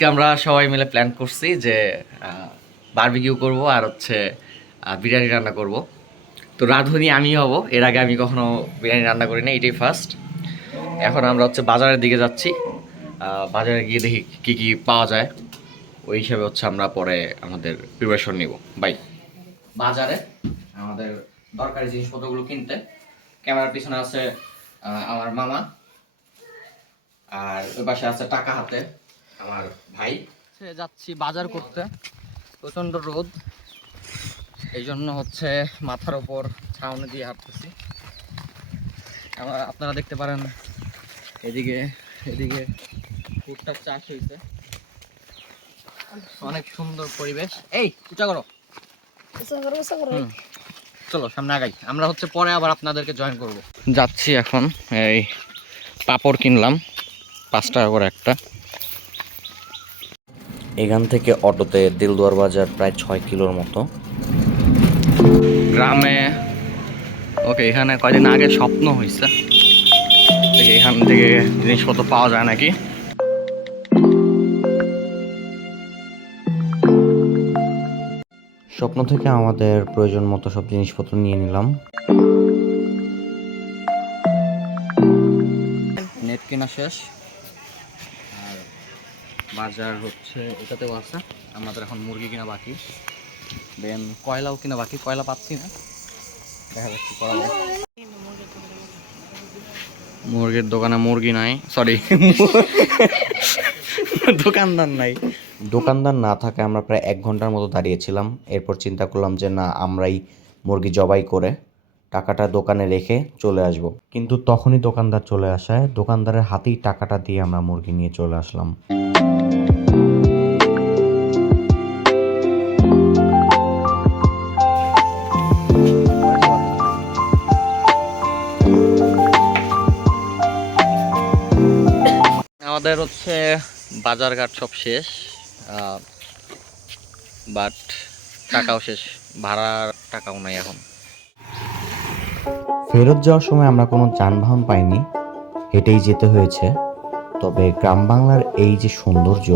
আজকে আমরা সবাই মিলে প্ল্যান করছি যে বারবিকিউ করব আর হচ্ছে বিরিয়ানি রান্না করব। তো রাঁধুনি আমি হব, এর আগে আমি কখনো বিরিয়ানি রান্না করি না, এটাই ফার্স্ট। এখন আমরা হচ্ছে বাজারের দিকে যাচ্ছি, বাজারে গিয়ে দেখি কি কি পাওয়া যায়, ওই হিসাবে হচ্ছে আমরা পরে আমাদের প্রিপারেশন নিব। বাই বাজারে আমাদের দরকারি জিনিসপত্রগুলো কিনতে। ক্যামেরার পিছনে আছে আমার মামা, আর ওই পাশে আছে টাকা হাতে আমার ভাই। যাচ্ছি বাজার করতে, প্রচন্ড রোদ, এই জন্য হচ্ছে মাথার ওপর ছাউনি দিয়ে হাঁটতেছি। আপনারা দেখতে পারেন এদিকে এদিকে ফুটটার চাষ হয়েছে, অনেক সুন্দর পরিবেশ। এই উঁচা করো, চলো সামনে আগাই। আমরা হচ্ছে পরে আবার আপনাদেরকে জয়েন করব। যাচ্ছি এখন, এই পাপড় কিনলাম 5 টাকা করে একটা। এখান থেকে অটোতে দিলদুয়ার বাজার প্রায় 6 কিলোর মতো। গ্রামে ওকে, এখানে কয়দিন আগে স্বপ্ন হয়েছে দেখি এখান থেকে জিনিসপত্র পাওয়া যায় নাকি। স্বপ্ন থেকে আমাদের প্রয়োজন মতো সব জিনিসপত্র নিয়ে নিলাম। নেট কেনা শেষ, আর বাজার হচ্ছে এটাতেও আছে। আমাদের এখন মুরগি কিনা বাকি, দেন কয়লাও কিনা বাকি। কয়লা পাচ্ছি না, দেখা যাচ্ছে করা যায়। মুরগির দোকানে মুরগি নাই, সরি দোকানদার নাই। দোকানদার না থাকে আমরা প্রায় 1 ঘন্টার মতো দাঁড়িয়েছিলাম। এরপর চিন্তা করলাম যে না, আমরাই মুরগি জবাই করে টাকাটা দোকানে রেখে চলে আসব। কিন্তু তখনই দোকানদার চলে আসায় দোকানদারের হাতেই টাকাটা দিয়ে আমরা মুরগি নিয়ে চলে আসলাম। আমাদের হচ্ছে বাজারঘাট সব শেষ, বাট টাকাও শেষ, ভাড়ার টাকাও নাই এখন। ফেরত যাওয়ার সময় আমরা কোনো যানবাহন পাইনি, হেঁটেই যেতে হয়েছে। তবে গ্রাম বাংলার এই যে সৌন্দর্য,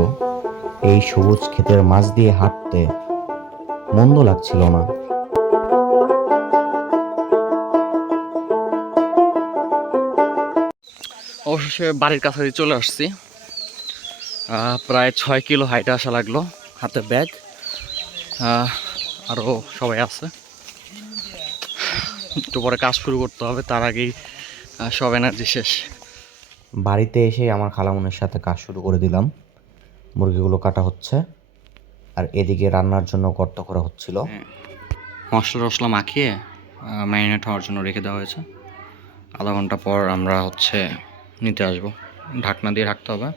এই সবুজ ক্ষেতের মাঝ দিয়ে হাঁটতে মন্দ লাগছিল না। অবশেষে বাড়ির কাছাকাছি চলে আসছি। প্রায় 6 কিলো হাইটে আসা লাগলো, হাতে ব্যাগ, আরও সবাই আছে। একটু পরে কাজ শুরু করতে হবে, তার আগেই সব এনার্জি শেষ। বাড়িতে এসে আমার খালামুনের সাথে কাজ শুরু করে দিলাম। মুরগিগুলো কাটা হচ্ছে, আর এদিকে রান্নার জন্য গর্ত করা হচ্ছিল। মশলা টশলা মাখিয়ে ম্যারিনেট হওয়ার জন্য রেখে দেওয়া হয়েছে। আধা ঘন্টা পর আমরা হচ্ছে নিতে আসবো, ঢাকনা দিয়ে রাখতে হবে।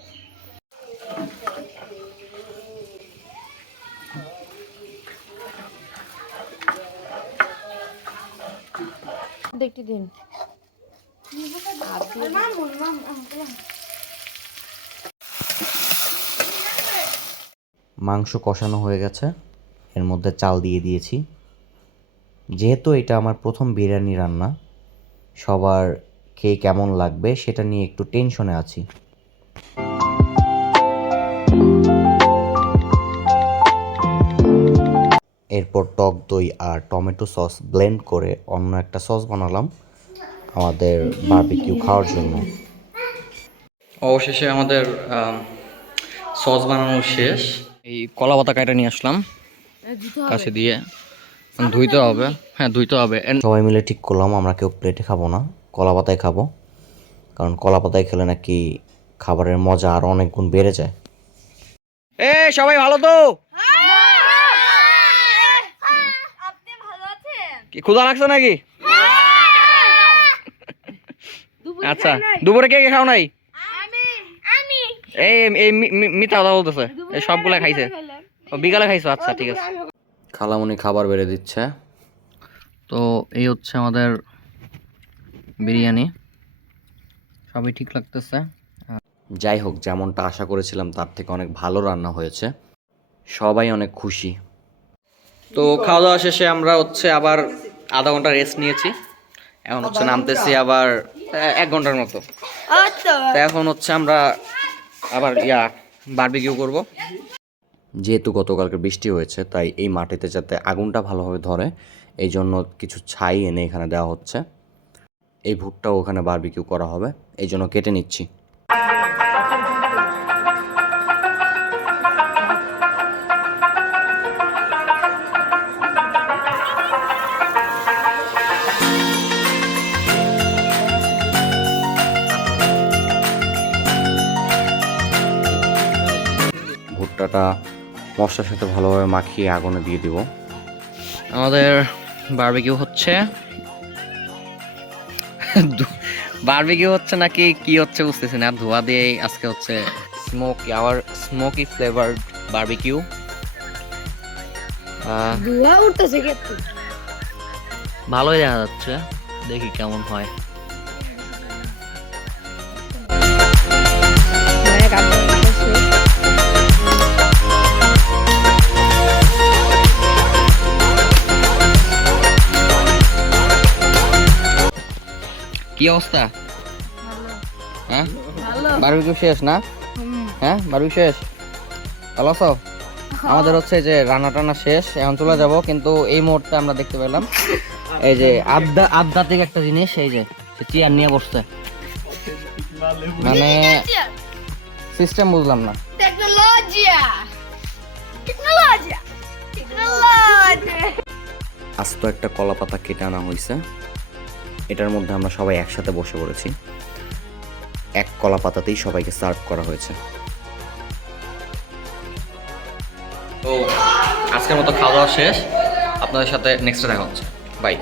দেখতে দিন। মাংস কষানো হয়ে গেছে, এর মধ্যে চাল দিয়ে দিয়েছি। যেহেতু এটা আমার প্রথম বিরিয়ানি রান্না, সবার খেয়ে কেমন লাগবে সেটা নিয়ে একটু টেনশনে আছি। এরপর টক দই আর টমেটো সস ব্লেন্ড করে অন্য একটা সস বানালাম আমাদের বারবিকিউ খাওয়ার জন্য। অবশেষে আমাদের সস বানানো শেষ। এই কলা পাতা কাটা নিয়ে আসলাম কাছে দিয়ে, ধুইতে হবে। হ্যাঁ ধুইতে হবে। সবাই মিলে ঠিক করলাম আমরা কেউ প্লেটে খাবো না, কলা পাতায় খাবো, কারণ কলা পাতায় খেলে নাকি খাবারের মজা আরো অনেক গুণ বেড়ে যায়। এ সবাই ভালো তো? কি ক্ষুধা লাগছে নাকি? আচ্ছা, দুপুরে কে কে খাও নাই? এই মিথ্যা কথা বলতেছে, এই সবগুলা খাইছে। ও বিকালে খাইছো, আচ্ছা ঠিক আছে। খালামুনি খাবার বেড়ে দিচ্ছে। তো এই হচ্ছে আমাদের বিরিয়ানি, সবই ঠিক লাগতেছে। যাই হোক, যেমনটা আশা করেছিলাম তার থেকে অনেক ভালো রান্না হয়েছে, সবাই অনেক খুশি। তো খাওয়া দাওয়া শেষে আমরা হচ্ছে আবার আধা ঘন্টা রেস্ট নিয়েছি। এখন হচ্ছে নামতেছি আবার 1 ঘন্টার মতো। তো এখন হচ্ছে আমরা আবার বারবিকিউ করব। যেহেতু গতকালকে বৃষ্টি হয়েছে তাই এই মাটিতে যাতে আগুনটা ভালোভাবে ধরে এই জন্য কিছু ছাই এনে এখানে দেওয়া হচ্ছে। এই ভুট্টাও ওখানে বারবিকিউ করা হবে, এই জন্য কেটে নিচ্ছি। ভুট্টাটা মশলার সাথে ভালোভাবে মাখিয়ে আগুনে দিয়ে দিব। আমাদের বারবিকিউ হচ্ছে, বারবিকিউ হচ্ছে নাকি কি হচ্ছে বুঝতেছি না, ধোয়া দিয়ে আজকে হচ্ছে স্মোকি ফ্লেভার বারবিকিউ। ধোঁয়া উঠতেছে কিন্তু। ভালোই দেখা যাচ্ছে, দেখি কেমন হয়। মায়ের কাজ করতেছে। কি অবস্থা? ভালো। হ্যাঁ, ভালো। বারবিকিউ শেষ না? হ্যাঁ, বারবিকিউ শেষ। ভালো আছো? আমাদের হচ্ছে যে রান্না টান্না শেষ, এখন চলে যাব, কিন্তু এই মুহূর্তে আমরা দেখতে পেলাম এই যে আধ্যাত্মিক একটা জিনিস, এই যে চেয়ার নিয়ে বসছে, মানে সিস্টেম বুঝলাম না। টেকনোলজিয়া। টেকনোলজিয়া। টেকনোলজি। আস্ত একটা কলা পাতা কেটে আনা হয়েছে, এটার মধ্যে আমরা সবাই একসাথে বসে পড়েছি, এক কলা পাতাতেই সবাইকে সার্ভ করা হয়েছে। তো আজকের মতো খাওয়া দাওয়া শেষ, আপনাদের সাথে নেক্সটে দেখা হচ্ছে, বাই।